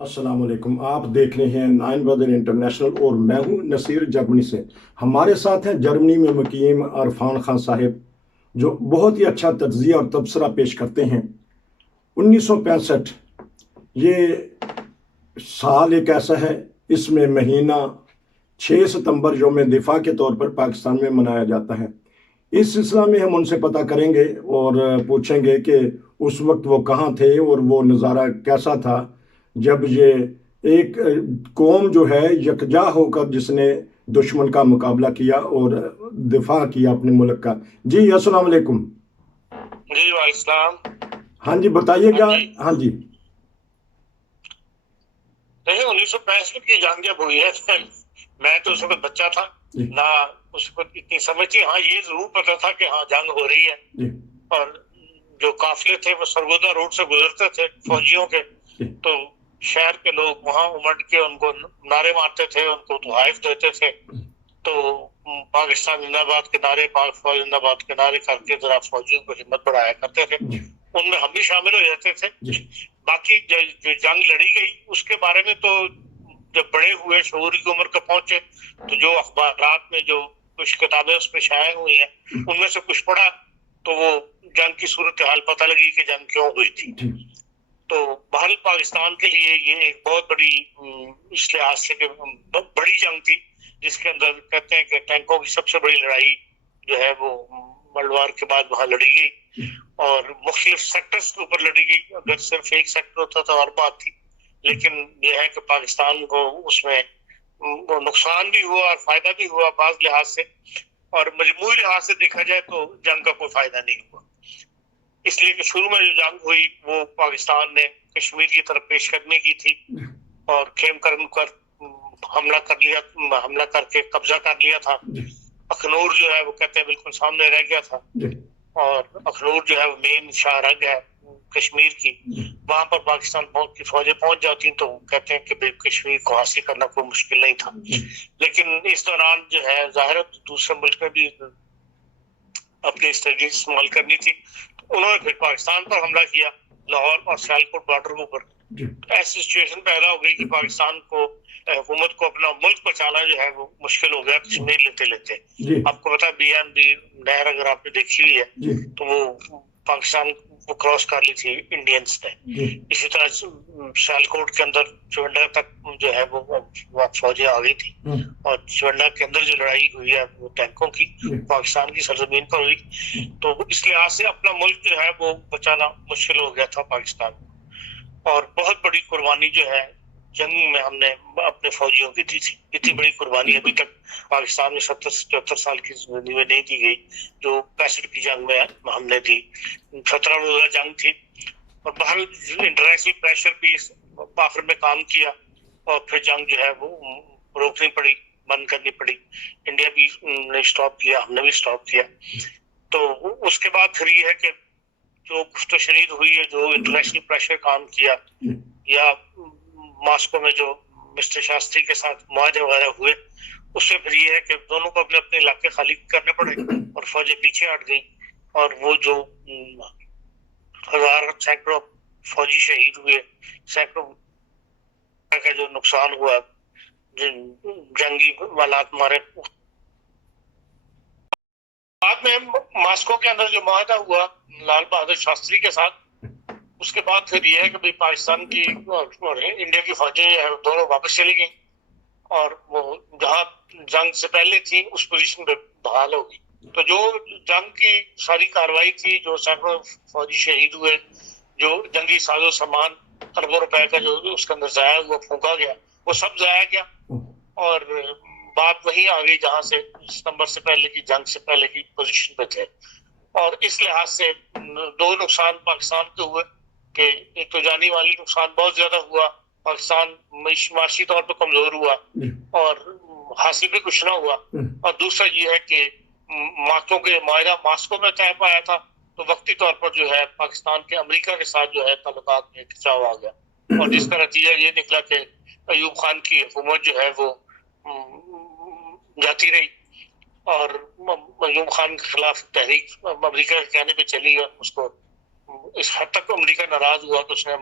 अस्सलाम वालेकुम। आप देख रहे हैं नाइन बदर इंटरनेशनल और मैं हूं नसीर जर्मनी से। हमारे साथ हैं जर्मनी में मुकीम अरफान खान साहिब, जो बहुत ही अच्छा तज्जिया और तबसरा पेश करते हैं। 1965 ये साल एक ऐसा है, इसमें महीना 6 सितंबर यौम दिफा के तौर पर पाकिस्तान में मनाया जाता है। इस सिलसिला में हम उनसे पता करेंगे और पूछेंगे कि उस वक्त वो कहाँ थे और वो नज़ारा कैसा था जब ये एक कौम जो है यकजा होकर जिसने दुश्मन का मुकाबला किया और दिफा किया अपने मुल्क का। जी अस्सलाम वालेकुम। जी वालेकुम। हाँ जी, हाँ बताइएगा। जी। हाँ जी। देखिए 1965 की जंग जब हुई है मैं तो उस वक्त बच्चा था जी ना, उस वक्त इतनी समझ थी। हाँ, ये जरूर पता था कि हाँ जंग हो रही है। जी और जो काफिले थे वो सरगोदा रोड से गुजरते थे फौजियों के, जी तो शहर के लोग वहां उमड़ के उनको नारे मारते थे, उनको तोहाइफ देते थे। तो पाकिस्तान जिंदाबाद के नारे, पाक फौज जिंदाबाद के नारे करके जरा फौजियों को हिम्मत बढ़ाया करते थे। जी उनमें हम भी शामिल हो जाते थे। जी बाकी जो जंग लड़ी गई उसके बारे में तो जब बड़े हुए, शऊर की उम्र के पहुंचे, तो जो अखबारात में जो कुछ किताबें उस पर शाये हुई हैं उनमें से कुछ पढ़ा, तो वो जंग की सूरत हाल पता लगी कि जंग क्यों हुई थी। जी तो बहरहाल पाकिस्तान के लिए ये एक बहुत बड़ी इस लिहाज से कि बड़ी जंग थी, जिसके अंदर कहते हैं कि टैंकों की सबसे बड़ी लड़ाई जो है वो वर्ल्ड वार के बाद वहां लड़ी गई और मुख्तलिफ सेक्टर्स के ऊपर लड़ी गई। अगर सिर्फ एक सेक्टर होता तो और बात थी, लेकिन यह है कि पाकिस्तान को उसमें वो नुकसान भी हुआ और फायदा भी हुआ बाज लिहाज से, और मजमूई लिहाज से देखा जाए तो जंग का कोई फायदा नहीं हुआ। इसलिए कि शुरू में जो जंग हुई वो पाकिस्तान ने कश्मीर की तरफ पेशकदमी की थी और खेम करम कर हमला करके कब्जा कर लिया था। अखनूर जो है वो कहते हैं बिल्कुल सामने रह गया था, और अखनूर जो है वो मेन शाहरग है कश्मीर की। वहां पर पाकिस्तान की फौजें पहुंच जाती तो कहते हैं कि कश्मीर को हासिल करना कोई मुश्किल नहीं था। लेकिन इस दौरान जो है जाहिर दूसरे मुल्क में भी अपनी स्ट्रेटजी इस्तेमाल करनी थी, तो उन्होंने फिर पाकिस्तान पर हमला किया, लाहौर और सियालकोट बॉर्डर के ऊपर। ऐसी सिचुएशन पैदा हो गई कि पाकिस्तान को हुकूमत को अपना मुल्क बचाना जो है वो मुश्किल हो गया कश्मीर लेते लेते। आपको पता है बीएनबी नहर अगर आपने देखी हुई है तो वो पाकिस्तान वो क्रॉस कर ली थी इंडियंस ने। इसी तरह सियालकोट के अंदर चुवंडा तक जो है वो फौजें आ गई थी, और चुवंडा के अंदर जो लड़ाई हुई है वो टैंकों की पाकिस्तान की सरजमीन पर हुई। तो इस लिहाज से अपना मुल्क जो है वो बचाना मुश्किल हो गया था पाकिस्तान को, और बहुत बड़ी कुर्बानी जो है जंग में हमने अपने फौजियों की दी थी। इतनी बड़ी कुर्बानी अभी तक पाकिस्तान में 70 से 74 साल की जिंदगी में नहीं दी गई जो 65 की जंग में हमने दी। 17 रोजा जंग थी, और बाहर इंटरनेशनल प्रेशर भी आखिर में काम किया, और फिर जंग जो है वो रोकनी पड़ी, बंद करनी पड़ी। इंडिया भी ने स्टॉप किया, हमने भी स्टॉप किया। तो उसके बाद फिर ये है कि जो गुफ्त शनीद हुई है, जो इंटरनेशनल प्रेशर काम किया, या मॉस्को में जो मिस्टर शास्त्री के साथ मुआहदे वगैरह हुए, उससे फिर ये है कि दोनों को अपने अपने इलाके खाली करने पड़े और फौजें पीछे हट गई, और वो जो हजार सैकड़ों फौजी शहीद हुए, सैकड़ों का जो नुकसान हुआ, जंगी वालात मारे। बाद में मॉस्को के अंदर जो मुआहदा हुआ लाल बहादुर शास्त्री के साथ, उसके बाद फिर ये है कि भाई पाकिस्तान की और इंडिया की फौजें जो है दोनों वापस चली गई, और वो जहां जंग से पहले थी उस पोजीशन पे बहाल हो गई। तो जो जंग की सारी कार्रवाई थी, जो सैकड़ों फौजी शहीद हुए, जो जंगी साजो सामान अरबों रुपए का जो उसके अंदर जाया हुआ फूका गया, वो सब जाया गया, और बात वही आ गई जहां से सितंबर से पहले की जंग से पहले की पोजीशन पे थे। और इस लिहाज से दो नुकसान पाकिस्तान के हुए कि एक तो जानी माली नुकसान बहुत ज्यादा हुआ, पाकिस्तान माशी तौर पर कमजोर हुआ और हासिल भी कुछ ना हुआ, और दूसरा ये है कि मास्को के मायरा मास्को में तय पाया था, तो वक्ती तौर पर जो है पाकिस्तान के अमेरिका के साथ जो है ताल्लुकात में खिंचाव आ गया, और जिसका नतीजा ये निकला कि अयूब खान की हुकूमत जो है वो जाती रही, और अयूब खान के खिलाफ तहरीक अमेरिका के कहने पे चली, और उसको इस हद तक अमेरिका नाराज हुआ कि उसने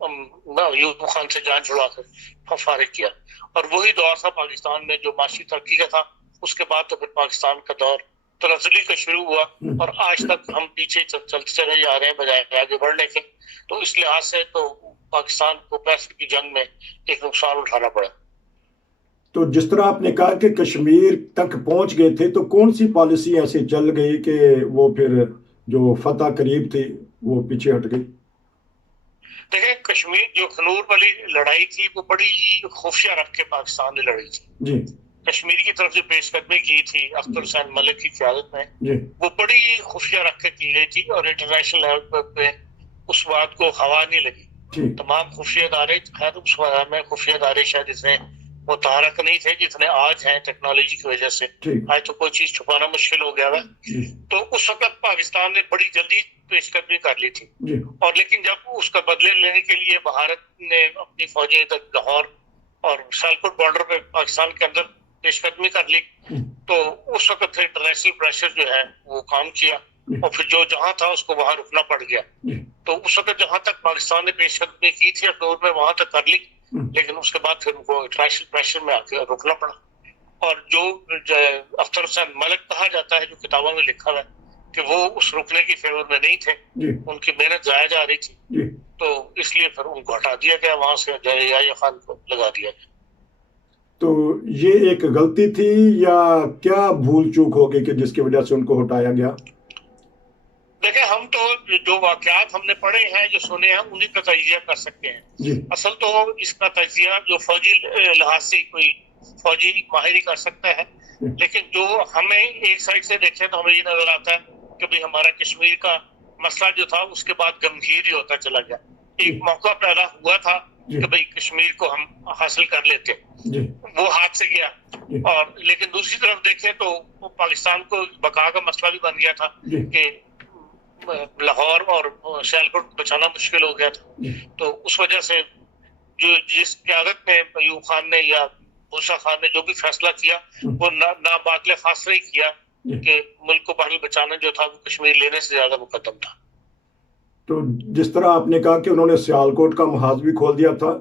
ایوب خان سے جان چھڑا کر فارغ کیا. اور وہی دور تھا پاکستان میں جو معاشی ترقی کا تھا. اس کے بعد تو پھر پاکستان کا دور تنزلی کا شروع ہوا اور آج تک ہم پیچھے چلتے چلے جا رہے ہیں بجائے آگے بڑھنے کے. تو اس لحاظ سے تو پاکستان کو پیسے کی جنگ میں ایک نقصان اٹھانا پڑا. تو جس طرح آپ نے کہا کہ کشمیر تک پہنچ گئے تھے تو کون سی پالیسی ایسے چل گئی کہ وہ پھر جو فتح قریب تھی وہ پیچھے ہٹ گئی؟ دیکھیں کشمیر جو اخنور والی لڑائی تھی وہ بڑی خفیہ رکھ کے پاکستان نے لڑی تھی. جی. کشمیر کی طرف جو پیش قدمی کی تھی اختر حسین ملک کی قیادت میں وہ بڑی خفیہ رکھ کے کی گئی تھی اور انٹرنیشنل لیول پہ اس بات کو ہوا نہیں لگی. تمام خفیہ ادارے خیر اس وقت میں خفیہ ادارے شاید اتنے متحرک نہیں تھے جتنے آج ہیں ٹیکنالوجی کی وجہ سے. آج تو کوئی چیز چھپانا مشکل ہو گیا ہے. تو اس وقت پاکستان نے بڑی جلدی پیش قدمی کر لی تھی اور لیکن جب اس کا بدلے لینے کے لیے بھارت نے اپنی فوجیں ادھر لاہور اور سیالکوٹ بارڈر پہ پاکستان کے اندر پیش قدمی کر لی تو اس وقت پھر انٹرنیشنل پریشر جو ہے وہ کام کیا اور پھر جو جہاں تھا اس کو وہاں رکنا پڑ گیا. تو اس وقت جہاں تک پاکستان نے پیش قدمی کی تھی اخنور میں وہاں تک کر لی لیکن اس کے بعد پھر ان کو انٹرنیشنل پریشر میں آ کے رکنا پڑا. اور جو اختر حسین ملک کہا جاتا ہے جو کتابوں میں لکھا ہوا ہے کہ وہ اس رکنے کی فیور میں نہیں تھے. ان کی محنت ضائع جا رہی تھی تو اس لیے پھر ان کو ہٹا دیا گیا وہاں سے یحییٰ خان کو لگا دیا گیا. تو یہ ایک غلطی تھی یا کیا بھول چوک ہوگی کہ جس کی وجہ سے ان کو ہٹایا گیا؟ دیکھیں ہم تو جو واقعات ہم نے پڑھے ہیں جو سنے ہیں انہیں کا تجزیہ کر سکتے ہیں. اصل تو اس کا تجزیہ جو فوجی لحاظ سے کوئی فوجی ماہر ہی کر سکتا ہے لیکن جو ہمیں ایک سائڈ سے دیکھیں تو ہمیں یہ نظر آتا ہے کہ بھئی ہمارا کشمیر کا مسئلہ جو تھا اس کے بعد گمبھیر ہی ہوتا چلا گیا. ایک موقع پیدا ہوا تھا کہ بھئی کشمیر کو ہم حاصل کر لیتے وہ ہاتھ سے گیا اور لیکن دوسری طرف دیکھیں تو پاکستان کو بقا کا مسئلہ بھی بن گیا تھا کہ لاہور اور سیالکوٹ بچانا مشکل ہو گیا تھا. تو اس وجہ سے جو جس قیادت میں ایوب خان نے یا موسیٰ خان نے جو بھی فیصلہ کیا وہ ناباطل فاصلہ ہی کیا کہ ملک کو بحال بچانا جو تھا وہ کشمیر لینے سے زیادہ مقدم تھا. تو جس طرح آپ نے کہا کہ انہوں نے سیالکوٹ کا محاذ بھی کھول دیا تھا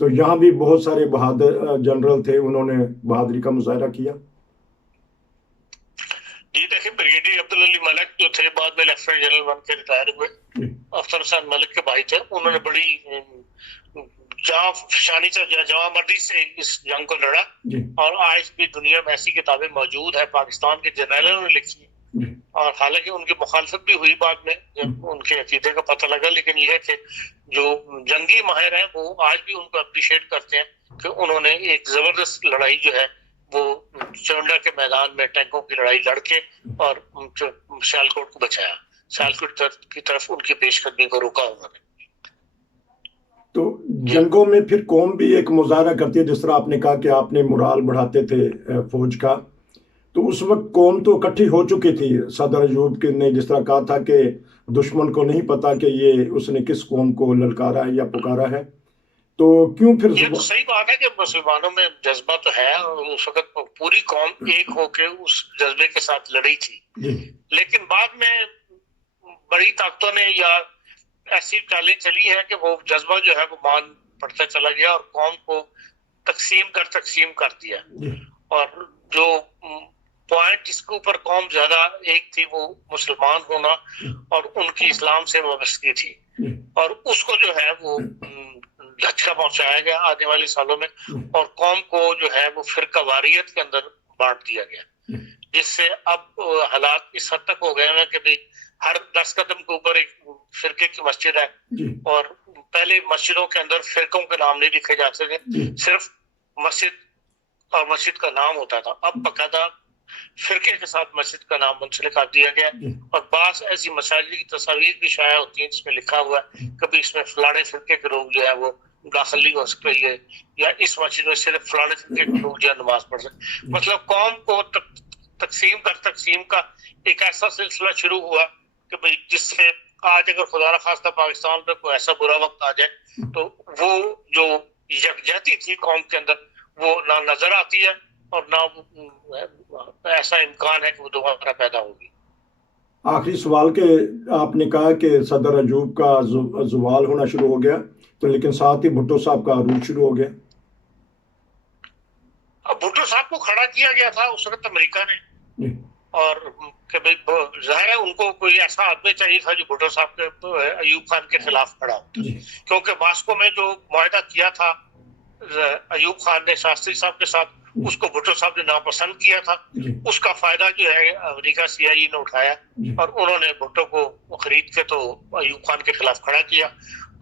تو یہاں بھی بہت سارے بہادر جنرل تھے انہوں نے بہادری کا مظاہرہ کیا. جی دیکھیں بریگیڈیئر عبدالعلی ملک جو تھے بعد میں لیفٹیننٹ جنرل بن کے ریٹائر ہوئے اختر حسین ملک کے بھائی تھے. انہوں نے بڑی جواں مردی سے اس جنگ کو لڑا اور آج بھی دنیا میں ایسی کتابیں موجود ہیں پاکستان کے جرنیلوں نے لکھی اور حالانکہ ان کی مخالفت بھی ہوئی بعد میں جب ان کے عقیدے کا پتہ لگا لیکن یہ ہے کہ جو جنگی ماہر ہیں وہ آج بھی ان کو اپریشیٹ کرتے ہیں کہ انہوں نے ایک زبردست لڑائی جو ہے وہ چونڈا کے میدان میں ٹینکوں کی لڑائی لڑ کے اور سیالکوٹ کو بچایا. سیالکوٹ کی طرف ان کی پیش قدمی کو روکا انہوں نے. تو جنگوں میں پھر قوم بھی ایک مظاہرہ کرتی ہے جس طرح آپ نے کہا کہ آپ نے مورال بڑھاتے تھے فوج کا تو اس وقت قوم تو اکٹھی ہو چکی تھی. صدر ایوب نے جس طرح کہا تھا کہ دشمن کو نہیں پتا کہ یہ اس نے کس قوم کو للکارا ہے یا پکارا ہے. تو کیوں پھر یہ تو صحیح بات ہے کہ مسلمانوں میں جذبہ تو ہے اور اس وقت پوری قوم ایک ہو کے اس جذبے کے ساتھ لڑی تھی لیکن بعد میں بڑی طاقتوں نے یا ایسی چالیں چلی ہے کہ وہ جذبہ جو ہے وہ مان پڑتا چلا گیا اور قوم کو تقسیم کر دیا اور جو پوائنٹ جس کے اوپر قوم زیادہ ایک تھی وہ مسلمان ہونا اور ان کی اسلام سے وابستگی تھی اور اس کو جو ہے وہ دھچکا پہنچایا گیا آنے والے سالوں میں اور قوم کو جو ہے وہ فرقہ واریت کے اندر بانٹ دیا گیا جس سے اب حالات اس حد تک ہو گئے ہیں کہ بھی ہر 10 قدم کے اوپر ایک فرقے کی مسجد ہے اور پہلے مسجدوں کے اندر فرقوں کے نام نہیں لکھے جاتے تھے صرف مسجد اور مسجد کا نام ہوتا تھا. اب باقاعدہ فرقے کے ساتھ مسجد کا نام منسلک کر دیا گیا اور بعض ایسی مساجد کی تصاویر بھی شائع ہوتی ہیں جس میں لکھا ہوا ہے کبھی اس میں فلانے فرقے کے لوگ جو ہے وہ داخل نہیں ہو سکتے یا اس مسجد میں صرف فلانے فرقے کے لوگ جو ہے نماز پڑھ سکتے. مطلب قوم کو تقسیم کا ایک ایسا سلسلہ شروع ہوا کہ بھئی جس سے آج اگر خدا نخواستہ پاکستان پہ کوئی ایسا برا وقت آ جائے تو وہ جو یکجہتی تھی قوم کے اندر وہ نہ نظر آتی ہے اور نہ ایسا امکان ہے کہ وہ دوبارہ پیدا ہوگی. آخری سوال کہ آپ نے کہا کہ صدر ایوب کا زوال ہونا شروع ہو گیا तो लेकिन साथ ही भुट्टो साहब का रूल शुरू हो गया। अब भुट्टो साहब को खड़ा किया गया था उस वक्त अमेरिका ने, जी और कि भाई जाहिर है उनको कोई ऐसा आदमी चाहिए था जो भुट्टो साहब के अयूब खान के खिलाफ खड़ा होता, जी क्योंकि मास्को में जो मुआहदा किया था अयूब खान ने शास्त्री साहब के साथ, उसको भुट्टो साहब ने नापसंद किया था। जी उसका फायदा जो है अमेरिका CIA ने उठाया जी और उन्होंने भुट्टो को खरीद के तो अयूब खान के खिलाफ खड़ा किया,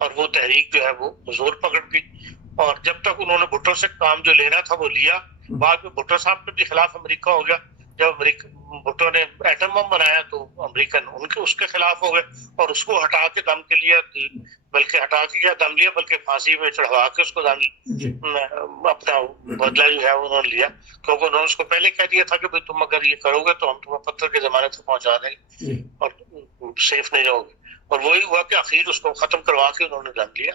और वो तहरीक जो है वो जोर पकड़ गई। और जब तक उन्होंने भुट्टो से काम जो लेना था वो लिया, बाद में भुट्टो साहब के भी खिलाफ अमेरिका हो गया। जब भुट्टो ने एटम बम बनाया तो अमेरिकन उनके उसके खिलाफ हो गए, और उसको हटा के दम के लिया, बल्कि हटा के क्या दम लिया, बल्कि फांसी में चढ़वा के उसको दम जी अपना बदला जो है उन्होंने लिया, क्योंकि उन्होंने उसको पहले कह दिया था कि भाई तुम अगर ये करोगे तो हम तुम्हें पत्थर के जमाने तक पहुंचा देंगे जी और सेफ नहीं रहोगे। और वही हुआ कि आखिर उसको खत्म करवा के उन्होंने दम लिया।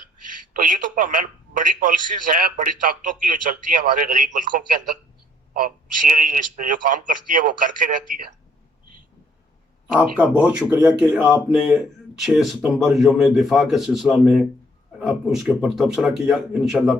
तो ये तो बड़ी पॉलिसीज है, बड़ी ताकतों की जो चलती है हमारे गरीब मुल्कों के अंदर, और CIA इसमें जो काम करती है वो करके रहती है। आपका बहुत शुक्रिया कि आपने 6 सितंबर यौम दिफा के सिलसिला में आप उसके ऊपर तबसरा किया। इंशाल्लाह